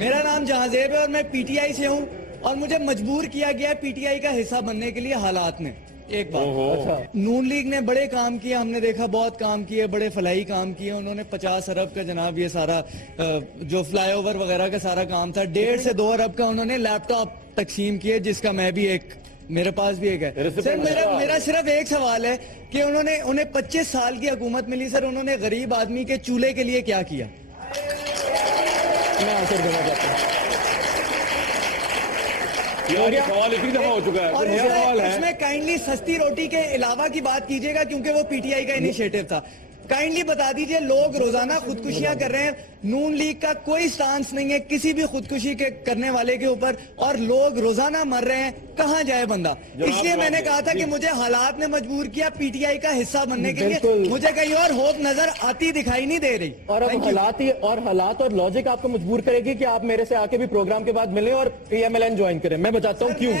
میرا نام جہازیب ہے اور میں پی ٹی آئی سے ہوں اور مجھے مجبور کیا گیا پی ٹی آئی کا حصہ بننے کے لیے حالات میں. ایک بات, نون لیگ نے بڑے کام کیے, ہم نے دیکھا بہت کام کیے, بڑے فلاحی کام کیے. انہوں نے 50 ارب کا جناب یہ سارا جو فلائی اوور وغیرہ کا سارا کام تھا, 1.5 سے 2 ارب کا انہوں نے لیپ ٹاپ تقسیم کیے, جس کا میں بھی ایک, میرے پاس بھی ایک ہے. سر میرا صرف ایک سوال ہے کہ انہیں 25 سال کی حکومت ملی, سر انہوں نے غریب آدمی کے چولہے کے لیے کیا کیا؟ میں آنسر دینا چاہتا ہوں. سوال اسی دفعہ ہو چکا ہے. اور اس میں کائنڈلی سستی روٹی کے علاوہ کی بات کیجیے گا, کیونکہ وہ پی ٹی آئی کا انیشیٹو تھا. کائنڈلی بتا دیجئے, لوگ روزانہ خودکشیاں کر رہے ہیں, نون لیگ کا کوئی سٹانس نہیں ہے کسی بھی خودکشی کے کرنے والے کے اوپر, اور لوگ روزانہ مر رہے ہیں. کہاں جائے بندہ؟ اس لیے میں نے کہا تھا کہ مجھے حالات نے مجبور کیا پی ٹی آئی کا حصہ بننے کے لیے. مجھے کہیں اور ہوپ نظر آتی دکھائی نہیں دے رہی. اور حالات اور لاجک آپ کو مجبور کرے گی کہ آپ میرے سے آ کے بھی پروگرام کے بعد ملیں اور P M L N join کریں. میں بتاتا ہوں کیوں,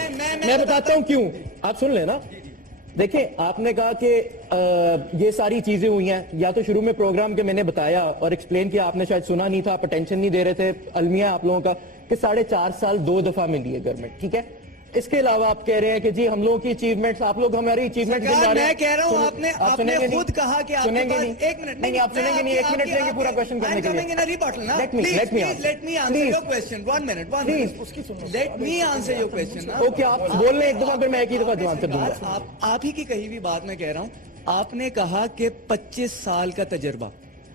میں بتاتا ہوں کیوں. آپ سن لیں نا. دیکھیں, آپ نے کہا کہ یہ ساری چیزیں ہوئی ہیں, یا تو شروع میں پروگرام کے میں نے بتایا اور ایکسپلین کیا, آپ نے شاید سنا نہیں تھا, آپ اٹینشن نہیں دے رہے تھے. المیہ آپ لوگوں کا کہ 4.5 سال 2 دفعہ ملی ہے گورنمنٹ, ٹھیک ہے. اس کے علاوہ آپ کہہ رہے ہیں کہ جی ہم لوگوں کی اچیومنٹس, آپ لوگ ہماری اچیومنٹس گن رہے ہیں. میں کہہ رہا ہوں آپ نے خود کہا کہ آپ سنیں گے نہیں. ایک منٹ نہیں, آپ سنیں گے نہیں. 1 منٹ لیں گے پورا کوشچن کرنے کے لیے. Let me answer your question. 1 minute. Let me answer your question. Okay, آپ بول لیں ایک دفعہ, پھر میں ایک ہی دفعہ جواب دوں گا. آپ ہی کی کہی ہوئی بات میں کہہ رہا ہوں. آپ نے کہا کہ 25 سال کا تجربہ,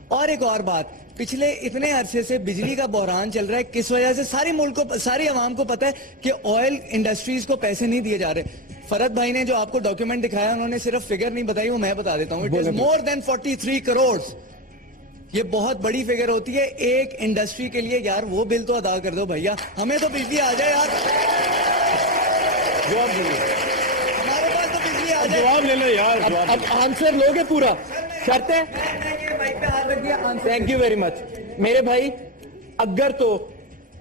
اور ایک اور بات, پچھلے اتنے عرصے سے بجلی کا بحران چل رہا ہے. کس وجہ سے؟ ساری عوام کو پتا ہے کہ آئل انڈسٹریز کو پیسے نہیں دیے جا رہے. فرد بھائی نے جو آپ کو ڈاکیومنٹ دکھایا, انہوں نے صرف فگر نہیں بتائی, وہ میں بتا دیتا ہوں. اٹ از مور دین 43 کروڑ. یہ بہت بڑی فگر ہوتی ہے ایک انڈسٹری کے لیے. یار وہ بل تو ادا کر دو بھیا, ہمیں تو بجلی آ جائے یار. ہمارے پاس تو بجلی آ جائے. جواب لے لیں یار. اب آنسر لوگے پورا؟ شرط ہے. تھینک یو ویری مچ میرے بھائی. اگر تو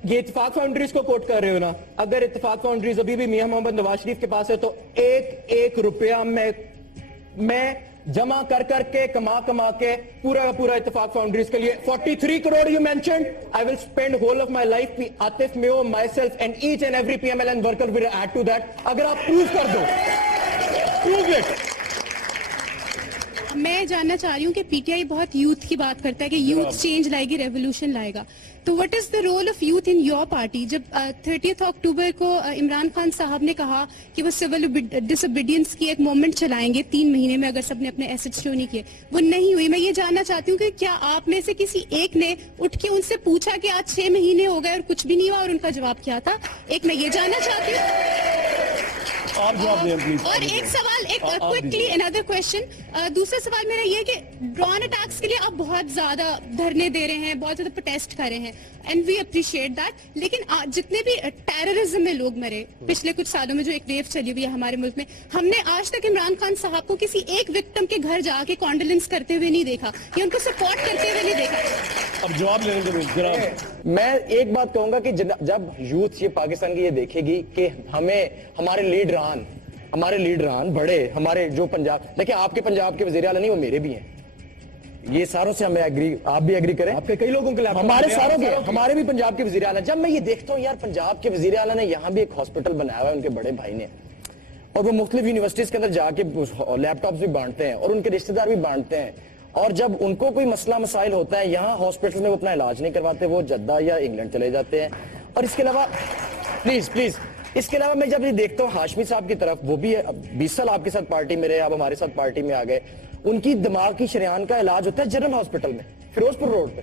یہ اتفاق فاؤنڈریز کو کوٹ کر رہے ہو نا, اگر اتفاق فاؤنڈریز ابھی بھی میاں محمد نواز شریف کے پاس ہے, تو ایک روپیہ میں جمع کر کے کما کے پورا کا پورا اتفاق فاؤنڈریز کے لیے 43 crore you mentioned, I will spend whole of my life. Atif Meo, myself and each and every PMLN worker will add to that. اگر آپ پروف کر دو, prove it. میں جاننا چاہ رہی ہوں کہ پی ٹی آئی بہت یوتھ کی بات کرتا ہے کہ یوتھ چینج لائے گی, ریولوشن لائے گا. تو what is the role of youth in your party? جب 30 اکتوبر کو عمران خان صاحب نے کہا کہ وہ سول ڈس اوبیڈینس کی ایک موومنٹ چلائیں گے 3 مہینے میں اگر سب نے اپنے ایسٹ شو نہیں کیے, وہ نہیں ہوئی. میں یہ جاننا چاہتی ہوں کہ کیا آپ میں سے کسی ایک نے اٹھ کے ان سے پوچھا کہ آج 6 مہینے ہو گئے اور کچھ بھی نہیں ہوا, اور ان کا جواب کیا تھا؟ ایک میں یہ جاننا چاہتی ہوں. اور ایک سوال, ایک کوئکلی another question, دوسرا سوال میرا یہ کہ ڈرون اٹیکس کے لیے آپ بہت زیادہ دھرنے دے رہے ہیں, بہت زیادہ پروٹیسٹ کر رہے ہیں, اینڈ وی اپریشیٹ دیٹ. لیکن جتنے بھی ٹیررزم میں لوگ مرے پچھلے کچھ سالوں میں, جو ایک ویو چلی ہوئی ہے ہمارے ملک میں, ہم نے آج تک عمران خان صاحب کو کسی ایک وکٹم کے گھر جا کے کانڈولنس کرتے ہوئے نہیں دیکھا, یا ان کو سپورٹ کرتے ہوئے نہیں دیکھا. اب جواب لینے دو جناب. میں ایک بات کہوں گا کہ جب یوتھ یہ پاکستان کی یہ دیکھے گی کہ ہمارے لیڈران بڑے, ہمارے جو پنجاب, دیکھیں آپ کے پنجاب کے وزیر اعلیٰ نہیں, وہ میرے بھی ہیں, یہ ساروں سے ہمیں ایگری, آپ بھی ایگری کریں, آپ کے کئی لوگوں کے, ہمارے ساروں کے, ہمارے بھی پنجاب کے وزیر اعلیٰ. جب میں یہ دیکھتا ہوں یار پنجاب کے وزیر اعلیٰ نے یہاں بھی ایک ہاسپٹل بنایا ہوا ہے ان کے بڑے بھائی نے, اور وہ مختلف یونیورسٹیز کے اندر جا کے لیپ ٹاپس بھی بانٹتے ہیں اور ان کے رشتہ دار بھی بانٹتے ہیں, اور جب ان کو کوئی مسئلہ مسائل ہوتا ہے یہاں ہاسپٹل میں وہ اپنا علاج نہیں کرواتے, وہ جدہ یا انگلینڈ چلے جاتے ہیں. اور اس کے علاوہ پلیز اس کے علاوہ میں جب یہ دیکھتا ہوں ہاشمی صاحب کی طرف, وہ بھی 20 سال آپ کے ساتھ پارٹی میں رہے, آپ ہمارے ساتھ پارٹی میں آ گئے, ان کی دماغ کی شریان کا علاج ہوتا ہے جنرل ہاسپٹل میں فیروز پور روڈ پہ,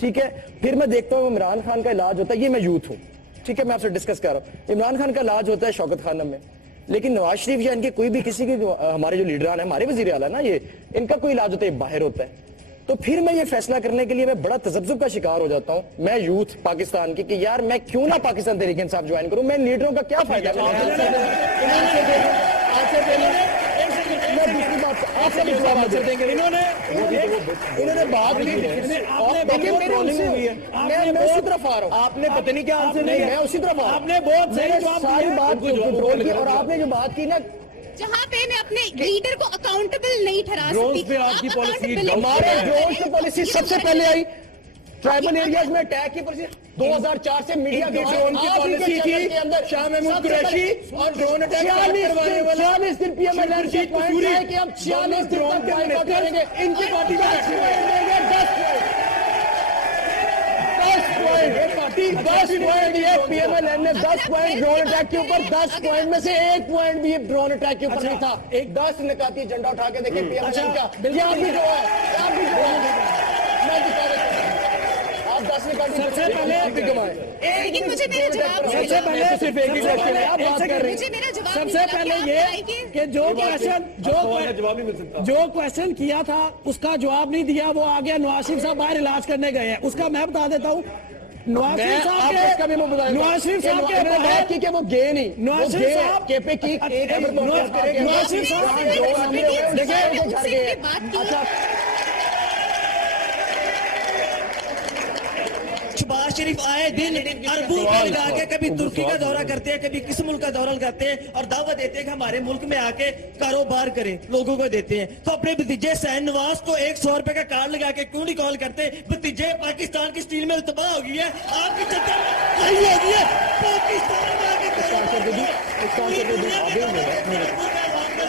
ٹھیک ہے. پھر میں دیکھتا ہوں عمران خان کا علاج ہوتا ہے, یہ میں یوتھ ہوں, ٹھیک ہے, میں آپ سے ڈسکس کر رہا ہوں, عمران خان کا علاج ہوتا ہے شوکت خانم میں, لیکن نواز شریف یا ان کے کوئی بھی کسی کے, ہمارے جو لیڈران ہیں, ہمارے وزیر اعلیٰ نا, یہ ان کا کوئی علاج ہوتا ہے باہر ہوتا ہے. تو پھر میں یہ فیصلہ کرنے کے لیے میں بڑا تذبذب کا شکار ہو جاتا ہوں, میں یوتھ پاکستان کی, کہ یار میں کیوں نہ پاکستان تحریک انصاف جوائن کروں, میں لیڈروں کا کیا فائدہ ہے. انہوں نے بات کی, میں اسی طرف آ رہا ہوں, آپ نے پتہ نہیں کیا آنسر نہیں, میں اسی طرف آ رہا ہوں, آپ نے بہت ساری بات کنٹرول کی, اور آپ نے جو بات کی نا, جہاں پہ میں اپنے لیڈر کو اکاؤنٹیبل نہیں ٹھہرا سکتی. ہمارے ڈرون کی پالیسی سب سے پہلے آئی, ٹرائبل ایریاز میں اٹیک کی پالیسی 2004 سے میڈیا کی ڈرون کی پالیسی تھی شاہ محمود قریشی اور ڈرون اٹیک 46 دن پی ایم ایل این کے پوائنٹ ہے کہ ہم 46 دن تک بائیکاٹ کریں گے. ان کی پارٹی کا 10 پوائنٹ یہ پی ایم ایل این نے 10 پوائنٹ ڈرون اٹیک کے اوپر 10 پوائنٹ میں سے 1 پوائنٹ بھی ڈرون اٹیک کے اوپر نہیں تھا. ایک 10 نکاتی جھنڈا اٹھا کے دیکھیں پی ایم ایل این کا یہ بھی جو ہے میں دکھا دیتا ہوں. آپ 10 نکاتی سب سے پہلے لیکن مجھے میرے جواب سب سے پہلے صرف ایک ہی کوشچن ہے آپ بات کر رہے ہیں. مجھے میرا جواب سب سے پہلے یہ کہ جواب نہیں مل سکتا. جو کوشچن کیا تھا اس کا جواب نہیں دیا, وہ آگے نواز شریف صاحب باہر علاج کرنے گئے ہیں. اس کا میں بتا دیتا ہوں, نواز شریف صاحب کے بات کی کہ وہ گئے نہیں, نواز شریف صاحب کے پہ کی نواز شریف شہباز شریف آئے دن اربوں کا لگا کے کبھی ترکی کا دورہ کرتے ہیں, کبھی کس ملک کا دورہ لگاتے ہیں اور دعوت دیتے ہیں کہ ہمارے ملک میں آ کے کاروبار کریں, لوگوں کو دیتے ہیں. تو اپنے بھتیجے سین نواز کو 100 روپے کا کارڈ لگا کے کیوں نہیں کال کرتے؟ بھتیجے پاکستان کی اسٹیل میں تباہ ہو گئی ہے, آپ کی چکر صحیح ہو گئی ہے, پاکستان میں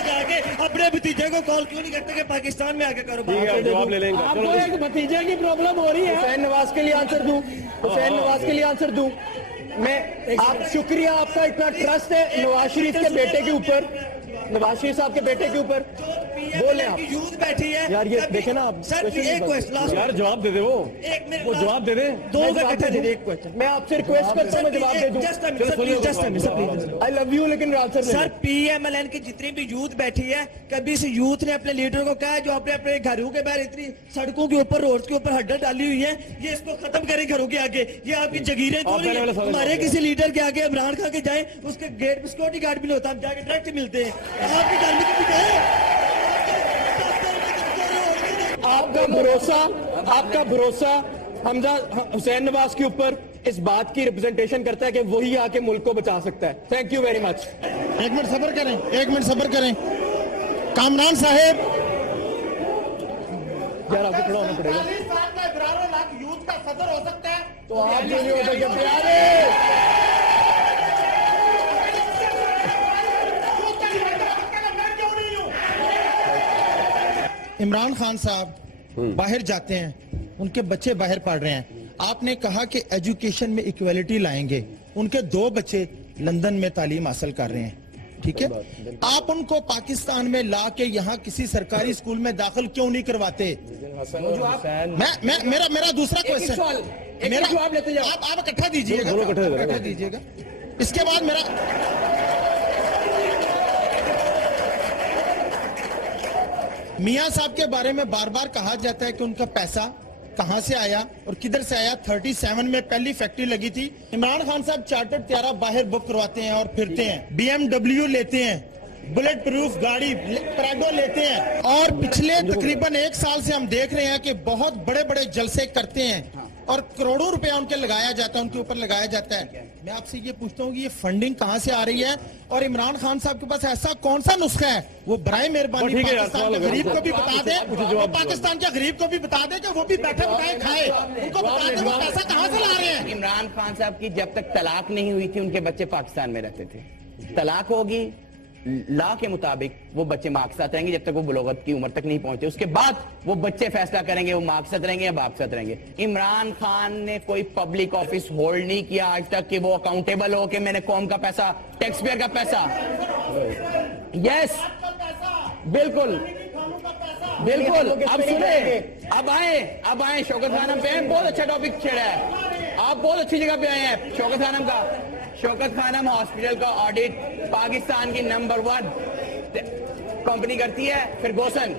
آ کے اپنے بھتیجے کو کال کیوں نہیں کرتے کہ پاکستان میں آ کے کاروبار. جواب لے لیں گے. آپ کو ایک بھتیجے کی پرابلم ہو رہی ہے. حسین نواز کے لیے آنسر دوں, حسین نواز کے لیے آنسر دوں میں. آپ شکریہ, آپ کا اتنا ٹرسٹ ہے نواز شریف کے بیٹے کے اوپر, نواز شریف صاحب کے بیٹے کے اوپر. بولیں آپ. یوتھ بیٹھی ہے یار یہ دیکھیں نا آپ. سر ایک کوشچن یار جواب دے دے, وہ جواب دے دے. دو کا اکٹھا دے دے ایک کوشچن. میں آپ سے ریکویسٹ کرتا ہوں میں جواب دے دوں. آئی لو یو لیکن آنسر سر پی ایم ایل این کی جتنی بھی یوتھ بیٹھی ہے, کبھی سے یوتھ نے اپنے لیڈر کو کہا ہے جو اپنے اپنے گھروں کے باہر اتنی سڑکوں کے اوپر روڈ کے اوپر ہڈل ڈالی ہوئی ہے, یہ اس کو ختم کریں گھروں کے آگے. یہ آپ کی جگیریں تو نہیں ہے. ہمارے کسی لیڈر کے آگے عمران خان کے جائیں, اس کے گیٹ پہ سیکورٹی گارڈ بھی نہیں ہوتا, ہم جا کے ڈائریکٹ ملتے ہیں. آپ کے گھر میں کبھی گئے؟ آپ کا بھروسہ حمزہ حسین نواز کے اوپر اس بات کی ریپرزنٹیشن کرتا ہے کہ وہی آ کے ملک کو بچا سکتا ہے. Thank you very much. ایک منٹ صبر کریں, کامران صاحب. یار آپ کو کھڑا ہونا پڑے گا. یوتھ کا صدر ہو سکتا ہے تو آپ کیوں نہیں ہو سکتے؟ عمران خان صاحب باہر جاتے ہیں, ان کے بچے باہر پڑھ رہے ہیں. آپ نے کہا کہ ایجوکیشن میں ایکویلٹی لائیں گے, ان کے 2 بچے لندن میں تعلیم حاصل کر رہے ہیں, ٹھیک ہے. آپ ان کو پاکستان میں لا کے یہاں کسی سرکاری اسکول میں داخل کیوں نہیں کرواتے؟ میرا دوسرا کوشچن, آپ اکٹھا دیجیے گا. اس کے بعد میرا میاں صاحب کے بارے میں بار بار کہا جاتا ہے کہ ان کا پیسہ کہاں سے آیا اور کدھر سے آیا. 37 میں پہلی فیکٹری لگی تھی. عمران خان صاحب چارٹرڈ طیارہ باہر بک کرواتے ہیں اور پھرتے ہیں, BMW لیتے ہیں, بلٹ پروف گاڑی پراڈو لیتے ہیں, اور پچھلے تقریباً 1 سال سے ہم دیکھ رہے ہیں کہ بہت بڑے بڑے جلسے کرتے ہیں اور کروڑوں روپیہ ان کے لگایا جاتا ہے, ان کے اوپر لگایا جاتا ہے. میں آپ سے یہ پوچھتا ہوں کہ یہ فنڈنگ کہاں سے آ رہی ہے, اور عمران خان صاحب کے پاس ایسا کون سا نسخہ ہے وہ برائے مہربانی پاکستان کے غریب کو بھی بتا دیں, پاکستان کے غریب کو بھی بتا دیں کہ وہ بھی بیٹھے بٹھائے کھائے, ان کو بتا دیں وہ پیسہ کہاں سے لا رہے ہیں. عمران خان صاحب کی جب تک طلاق نہیں ہوئی تھی ان کے بچے پاکستان میں رہتے تھے. طلاق ہوگی لا کے مطابق وہ بچے ماں کے ساتھ رہیں گے جب تک وہ بلوغت کی عمر تک نہیں پہنچے. اس کے بعد وہ بچے فیصلہ کریں گے وہ ماں کے ساتھ رہیں گے یا باپ کے ساتھ رہیں گے. عمران خان نے کوئی پبلک آفس ہولڈ نہیں کیا آج تک کہ وہ اکاؤنٹیبل ہو کہ میں نے قوم کا پیسہ, ٹیکس پیئر کا پیسہ. یس بالکل بالکل. اب سنیں, اب آئیں شوکت خانم پہ بہت اچھا ٹاپک چھیڑا ہے, آپ بہت اچھی جگہ پہ آئے ہیں. شوکت خانم کا, شوکت خانم ہاسپٹل کا آڈٹ پاکستان کی نمبر 1 کمپنی کرتی ہے فرگوسن.